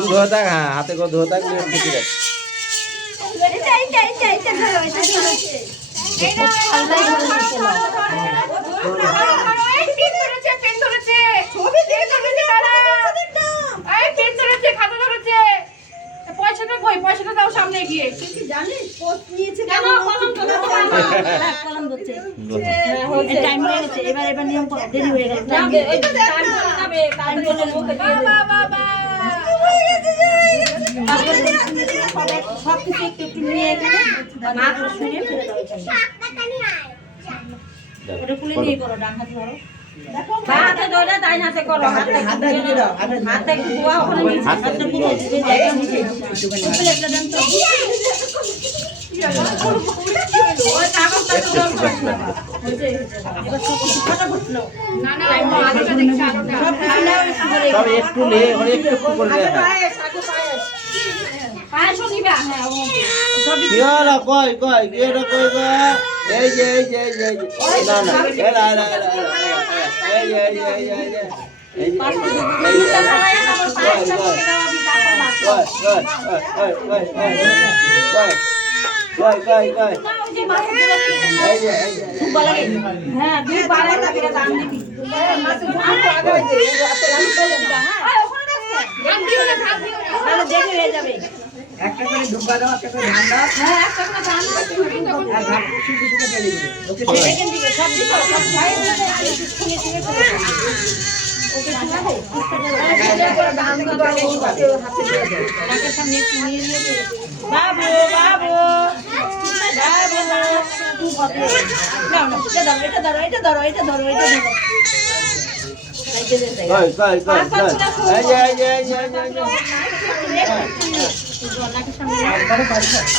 ধোয়া থাক হ্যাঁ হাতে করে ধোয়া থাক ঠিক আছে। পয়সাটা সামনে গিয়ে। কেন? কলম তো কলম ধরছে। টাইম হয়ে গেছে এবার এবার নিয়ম দেরি হয়ে গেল টাইম যাবে ওই টাইম যাবে কাল বলে মুখে দিয়ে বাবা বাবা। সব কিছু একটু একটু নিয়ে এখানে মা শুনে ফেলে দাও এটা খুলে নিয়ে করো ডান হাত ধরো। হাতে ধরে ডাইন হাতে করো হাতে একটু ধোয়া একটু লে কই কই বিয়েটা কই এই যে এই যে এই যে না না এরা এরা এরা এই যে এই যে এই যে এই যে এই যে দেখে যাবে একটা করে ডুব্বা দাও একটা করে বাবু বাবু বাবু ধরো এটা ধরো এটা ধরো এটা Terima kasih.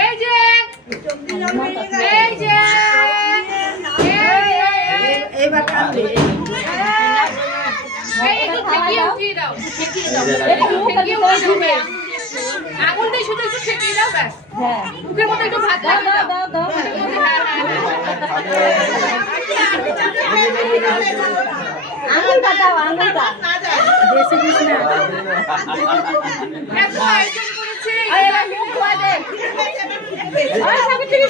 এই যে এই যে এবার কাটবে এই একটু ঠেকিয়ে উঠিয়ে দাও ঠেকিয়ে উঠিয়ে দাও দিয়ে শুধু একটু ঠেকিয়ে দাও ব্যাস। হ্যাঁ। মুখের মধ্যে একটু ভাত দাও দাও। দাও দাও হ্যাঁ হ্যাঁ আঙুলটা দাও আঙুলটা। বেশি দিস না। এত আয়োজন করেছি আরে মুখ ধোয়া দে আরে সব কিছু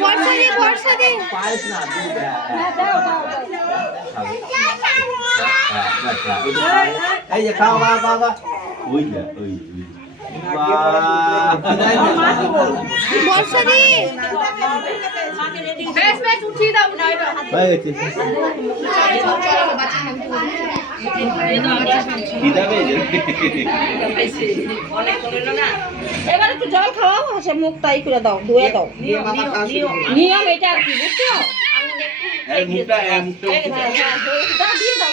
বর্ষা দি বর্ষা দি পায়েস না দুধ দাও দাও এই যে খাও খাও। ওই যা ওই ওই এবার একটু জল খাওয়াও হাসে মুখ তাই করে দাও ধুয়ে দাও নিয়ম এটা আর কি বুঝছ দিয়ে দাও